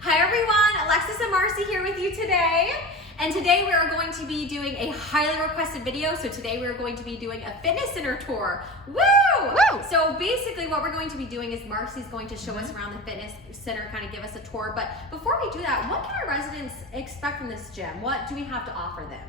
Hi everyone, Alexis and Marcy here with you today. And today we are going to be doing a highly requested video. So today we're going to be doing a fitness center tour. Woo! Woo! So basically what we're going to be doing is Marcy's going to show us around the fitness center, kind of give us a tour. But before we do that, what can our residents expect from this gym? What do we have to offer them?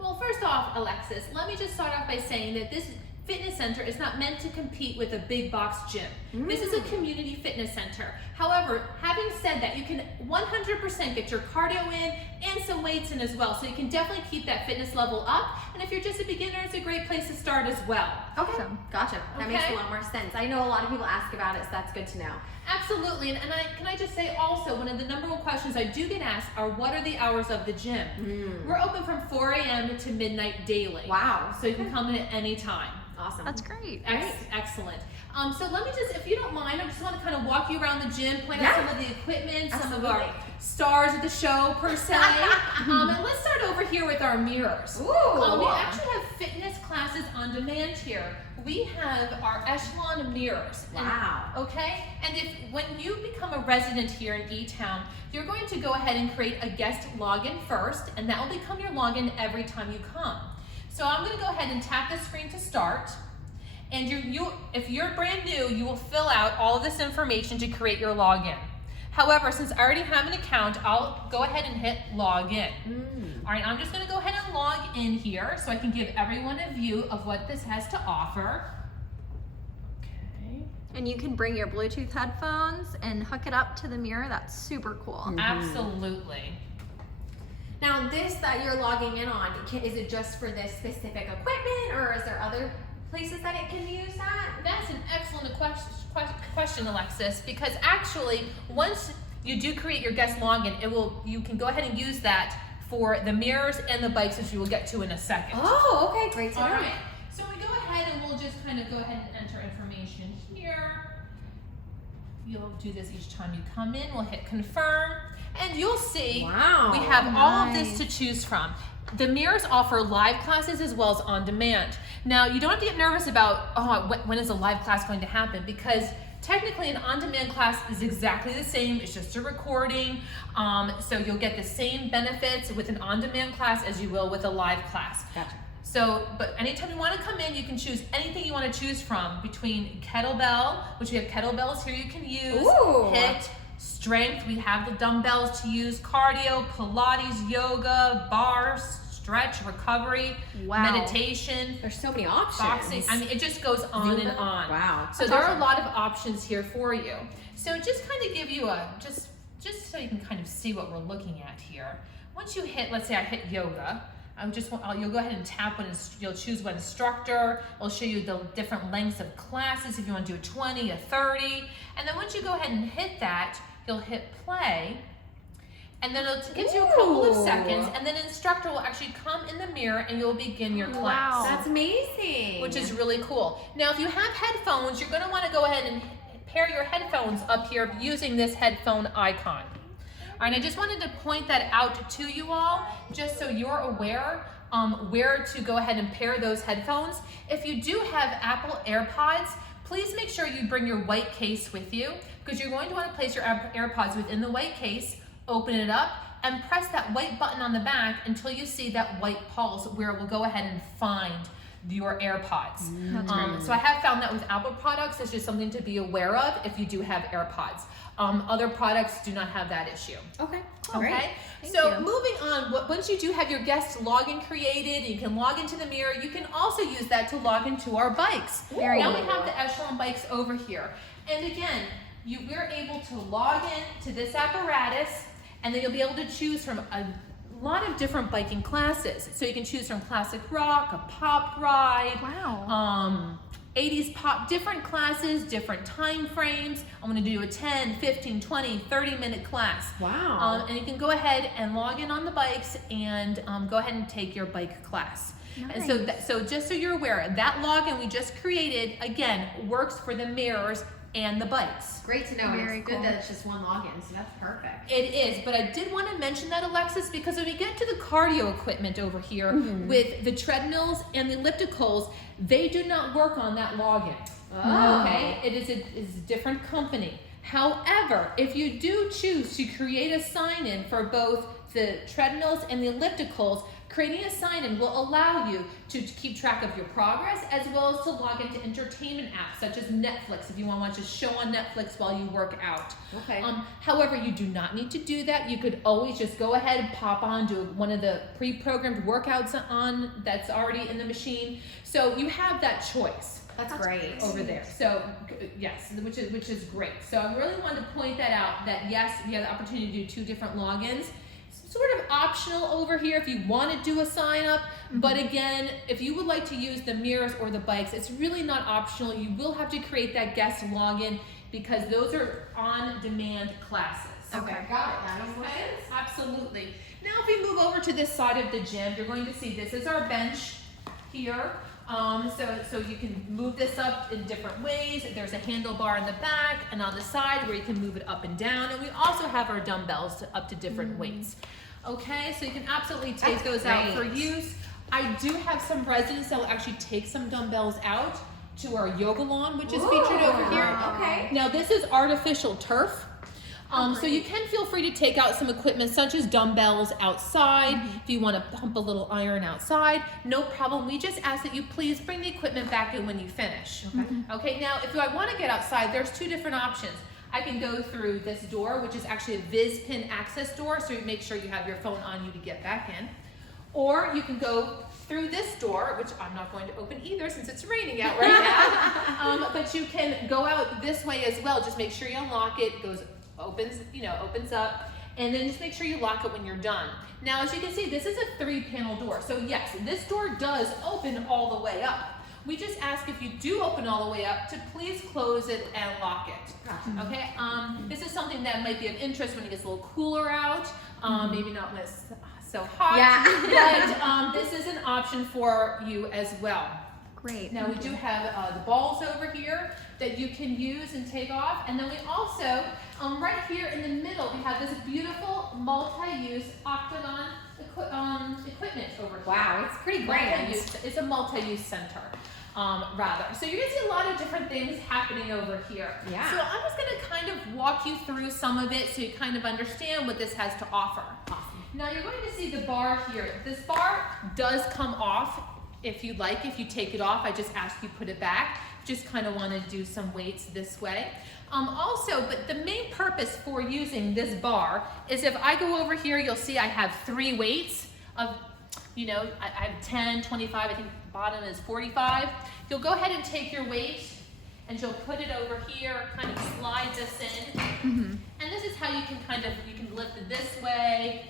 Well, first off, Alexis, let me just start off by saying that this fitness center is not meant to compete with a big box gym. This is a community fitness center. However, having said that, you can 100% get your cardio in and some weights in as well. So you can definitely keep that fitness level up. And if you're just a beginner, it's a great place to start as well. Okay, gotcha. That makes a lot more sense. I know a lot of people ask about it, so that's good to know. Absolutely, and can I just say also, one of the number one questions I do get asked are, what are the hours of the gym? We're open from 4 a.m. to midnight daily. Wow. So you can come in at any time. Awesome. That's great. Excellent. So let me just, if you don't mind, I just want to kind of walk you around the gym, point out some of the equipment, some of our stars of the show per se. And let's start over here with our mirrors. Ooh. We actually have fitness classes on demand here. We have our echelon mirrors. Wow. Okay? And when you become a resident here in eTown, you're going to go ahead and create a guest login first, and that will become your login every time you come. So I'm going to go ahead and tap the screen to start. And if you're brand new, you will fill out all of this information to create your login. However, since I already have an account, I'll go ahead and hit login. All right, I'm just going to go ahead and log in here so I can give everyone a view of what this has to offer. Okay. And you can bring your Bluetooth headphones and hook it up to the mirror. That's super cool. Absolutely. Now this that you're logging in on, is it just for this specific equipment, or is there other places that it can use that? That's an excellent question, Alexis, because actually once you do create your guest login, you can go ahead and use that for the mirrors and the bikes, which we will get to in a second. Oh, okay, great to know. All right, so we go ahead and we'll just kind of go ahead and enter information here. You'll do this each time you come in. We'll hit confirm. And you'll see we have all of this to choose from. The mirrors offer live classes as well as on demand. Now, you don't have to get nervous about, when is a live class going to happen? Because technically an on-demand class is exactly the same. It's just a recording. So you'll get the same benefits with an on-demand class as you will with a live class. Gotcha. So, but anytime you want to come in, you can choose anything you want to choose from between kettlebell, which we have kettlebells here you can use, HIIT, strength, we have the dumbbells to use, cardio, Pilates, yoga, bars, stretch, recovery, meditation. There's so many options. Boxing. I mean, it just goes on and on. Wow. So there are a lot of options here for you. So just kind of give you just so you can kind of see what we're looking at here. Once you hit, let's say I hit yoga, you'll go ahead and tap you'll choose one instructor. It'll show you the different lengths of classes if you want to do a 20, a 30. And then once you go ahead and hit that, you'll hit play. And then it gives you a couple of seconds, and then an instructor will actually come in the mirror and you'll begin your class. That's amazing. Which is really cool. Now, if you have headphones, you're going to want to go ahead and pair your headphones up here using this headphone icon. All right, I just wanted to point that out to you all, just so you're aware where to go ahead and pair those headphones. If you do have Apple AirPods, please make sure you bring your white case with you, because you're going to want to place your AirPods within the white case, open it up, and press that white button on the back until you see that white pulse where it will go ahead and find your AirPods. So I have found that with Apple products, it's just something to be aware of if you do have AirPods. Other products do not have that issue. Okay. Okay. So moving on, once you do have your guest login created, you can log into the mirror. You can also use that to log into our bikes. Now we have the echelon bikes over here, and again, we're able to log in to this apparatus, and then you'll be able to choose from a lot of different biking classes. So you can choose from classic rock, a pop ride, 80s pop, different classes, different time frames. I'm going to do a 10, 15, 20, 30-minute class. Wow. And you can go ahead and log in on the bikes and go ahead and take your bike class. Nice. And so just so you're aware, that login we just created, again, works for the mirrors and the bikes. Great to know. Very It's cool. good that it's just one login, so that's perfect. It is, but I did want to mention that, Alexis, because when we get to the cardio equipment over here with the treadmills and the ellipticals, they do not work on that login. Oh. Okay, it is a different company. However, if you do choose to create a sign-in for both the treadmills and the ellipticals, creating a sign-in will allow you to keep track of your progress as well as to log into entertainment apps such as Netflix if you want to just show on Netflix while you work out. Okay. However, you do not need to do that. You could always just go ahead and pop on, do one of the pre-programmed workouts on that's already in the machine. So you have that choice. That's great. Over there. So yes, which is great. So I really wanted to point that out, that yes, you have the opportunity to do 2 different logins. Sort of optional over here if you want to do a sign up, but again, if you would like to use the mirrors or the bikes, it's really not optional. You will have to create that guest login because those are on-demand classes. Okay, got it. That makes Okay, sense. absolutely. Now if we move over to this side of the gym, you're going to see this is our bench here. So you can move this up in different ways. There's a handlebar in the back and on the side where you can move it up and down. And we also have our dumbbells up to different weights. Okay, so you can absolutely take those out for use. I do have some residents that will actually take some dumbbells out to our yoga lawn, which is featured over here. Okay. Now this is artificial turf. So you can feel free to take out some equipment such as dumbbells outside. If you want to pump a little iron outside, no problem. We just ask that you please bring the equipment back in when you finish. Okay, now if I want to get outside, there's 2 different options. I can go through this door, which is actually a Viz pin access door, so you make sure you have your phone on you to get back in. Or you can go through this door, which I'm not going to open either since it's raining out right now. But you can go out this way as well. Just make sure you unlock it. Opens up, and then just make sure you lock it when you're done. Now, as you can see, this is a 3-panel door. So yes, this door does open all the way up. We just ask if you do open all the way up to please close it and lock it. Gotcha. Okay. This is something that might be of interest when it gets a little cooler out. Maybe not when it's so hot. Yeah. But this is an option for you as well. Great. Now we do have the balls over here that you can use and take off, and then we also, right here in the middle, we have this beautiful multi-use octagon equipment over here. Wow, it's pretty grand. It's a multi-use center, rather. So you're gonna see a lot of different things happening over here. Yeah. So I'm just gonna kind of walk you through some of it so you kind of understand what this has to offer. Awesome. Now you're going to see the bar here. This bar does come off if you like. If you take it off, I just ask you put it back. Just kind of want to do some weights this way. But the main purpose for using this bar is if I go over here, you'll see I have 3 weights of, I have 10, 25, I think the bottom is 45. You'll go ahead and take your weight and you'll put it over here, kind of slide this in. And this is how you can you can lift it this way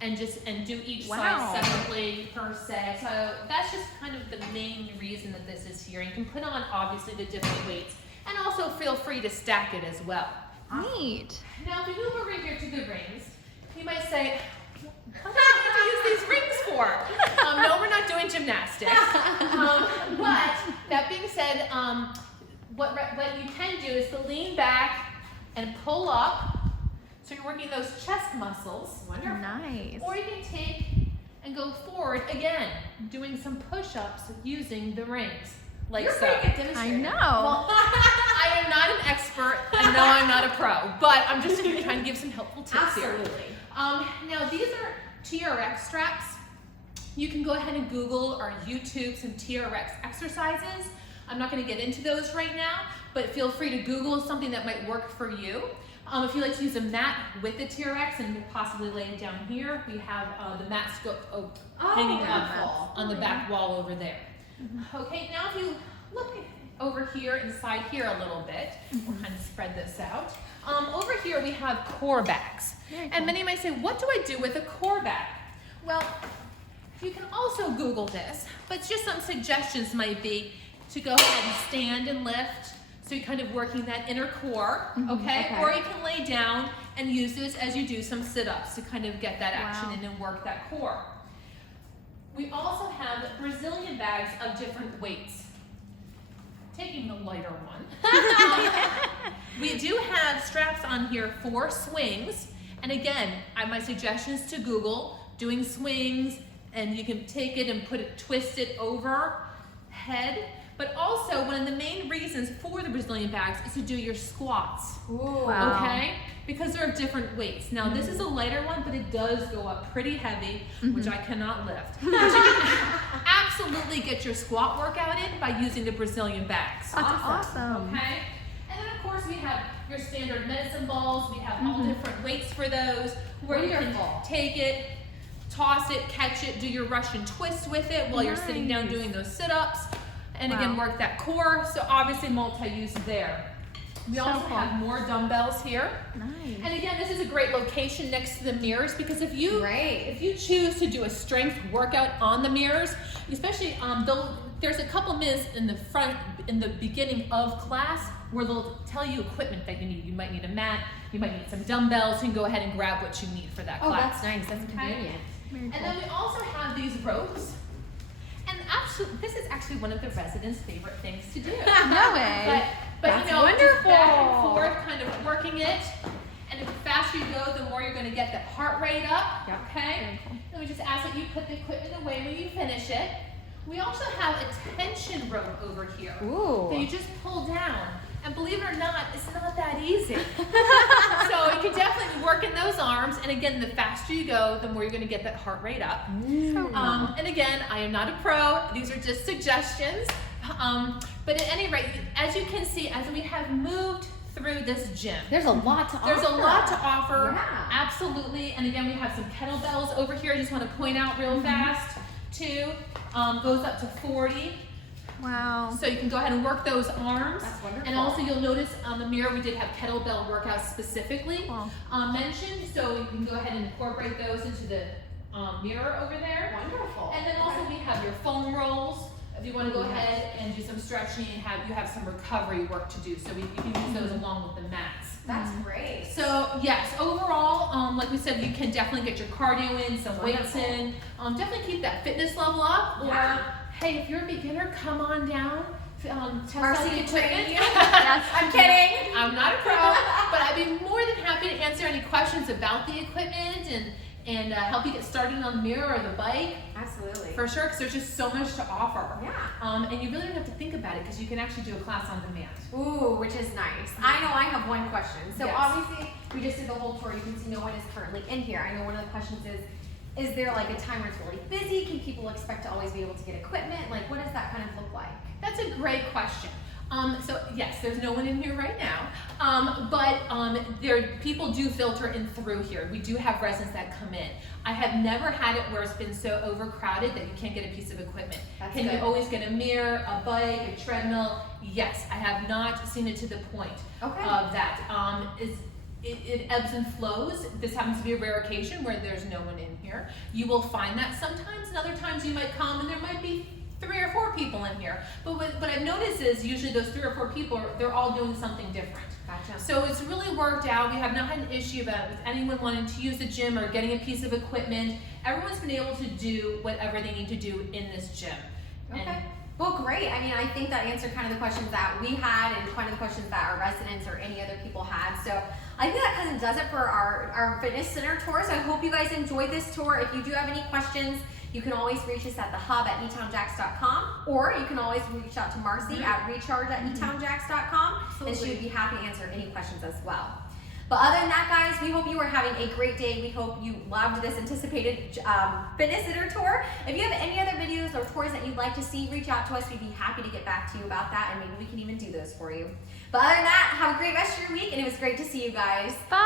and do each side separately per se. So that's just kind of the main reason that this is here. You can put on obviously the different weights and also feel free to stack it as well. Neat. Now if we move over here to the rings, you might say, what am I going to use these rings for? No, we're not doing gymnastics. But that being said, what you can do is to lean back and pull up. So you're working those chest muscles. Wonderful. Nice. Or you can take and go forward again, doing some push-ups using the rings. Like You're so. pretty good demonstrator. I know. Well, I am not an expert, and no, I'm not a pro, but I'm just going to try and give some helpful tips here. Absolutely. Now these are TRX straps. You can go ahead and Google or YouTube some TRX exercises. I'm not going to get into those right now, but feel free to Google something that might work for you. If you like to use a mat with the TRX and possibly lay it down here, we have the mats hanging up on the back wall over there. Okay, now if you look over here inside here a little bit, we'll kind of spread this out. Over here we have core bags. And many might say, what do I do with a core bag? Well, you can also Google this, but just some suggestions might be to go ahead and stand and lift. So you're kind of working that inner core, okay? Or you can lay down and use this as you do some sit-ups to kind of get that action in and work that core. We also have Brazilian bags of different weights. Taking the lighter one. We do have straps on here for swings. And again, my suggestion is to Google doing swings, and you can take it and twist it over head. But also, one of the main reasons for the Brazilian bags is to do your squats. Ooh. Wow. Okay? Because they're of different weights. Now, this is a lighter one, but it does go up pretty heavy, which I cannot lift. But you can absolutely get your squat workout in by using the Brazilian bags. That's awesome. Okay? And then, of course, we have your standard medicine balls. We have all different weights for those, where you can take it, toss it, catch it, do your Russian twist with it while you're sitting down doing those sit-ups. And again, work that core. So obviously multi-use there. We also have more dumbbells here. Nice. And again, this is a great location next to the mirrors, because if you choose to do a strength workout on the mirrors, especially there's a couple minutes in the front, in the beginning of class, where they'll tell you equipment that you need. You might need a mat, you might need some dumbbells. You can go ahead and grab what you need for that class. Oh, that's nice. That's convenient. Very cool. And then we also have these ropes. And actually, this is actually one of the residents' favorite things to do. No way. But That's you know, wonderful. just back and forth, kind of working it. And the faster you go, the more you're going to get that heart rate up. Yep. Okay? Very cool. And we just ask that you put the equipment away when you finish it. We also have a tension rope over here Ooh. that you just pull down. And believe it or not, it's not that easy. So you can definitely work in those arms. And again, the faster you go, the more you're going to get that heart rate up. And again, I am not a pro. These are just suggestions. But at any rate, as you can see, as we have moved through this gym, There's a lot to offer. there's a lot to offer. Yeah. Absolutely. And again, we have some kettlebells over here. I just want to point out real fast, too. Goes up to 40. Wow. So you can go ahead and work those arms. That's wonderful. And also you'll notice on the mirror we did have kettlebell workouts specifically mentioned. So you can go ahead and incorporate those into the mirror over there. Wonderful. And then also we have your foam rolls. If you want to go ahead and do some stretching and you have some recovery work to do. So you can use those along with the mats. That's great. So yes, overall, like we said, you can definitely get your cardio in, some weights in. Definitely keep that fitness level up. Or hey, if you're a beginner, come on down. Test out Marcy the can train equipment. you. I'm kidding. I'm not a pro, but I'd be more than happy to answer any questions about the equipment and help you get started on the mirror or the bike. Absolutely. For sure, because there's just so much to offer. Yeah. And you really don't have to think about it, because you can actually do a class on demand. Ooh, which is nice. I know I have one question. So Yes. obviously, we just did the whole tour. You can see no one is currently in here. I know one of the questions is there like a time where it's really busy? Can people expect to always be able to get equipment? Like, what does that kind of look like? That's a great question. So yes, there's no one in here right now, but people do filter in through here. We do have residents that come in. I have never had it where it's been so overcrowded that you can't get a piece of equipment. That's Can good. you always get a mirror, a bike, a treadmill? Yes, I have not seen it to the point Okay. of that. It ebbs and flows. This happens to be a rare occasion where there's no one in here. You will find that sometimes, and other times you might come and there might be 3 or 4 people in here. But what I've noticed is usually those 3 or 4 people, they're all doing something different. Gotcha. So it's really worked out. We have not had an issue about with anyone wanting to use the gym or getting a piece of equipment. Everyone's been able to do whatever they need to do in this gym. Okay. Well, great. I mean, I think that answered kind of the questions that we had and kind of the questions that our residents or any other people had. So I think that kind of does it for our fitness center tour. So I hope you guys enjoyed this tour. If you do have any questions, you can always reach us at the hub at eTownJax.com, or you can always reach out to Marcy at recharge@eTownJax.com, and she would be happy to answer any questions as well. But other than that, guys, we hope you are having a great day. We hope you loved this anticipated fitness center tour. If you have any other videos or tours that you'd like to see, reach out to us. We'd be happy to get back to you about that, and maybe we can even do those for you. But other than that, have a great rest of your week, and it was great to see you guys. Bye.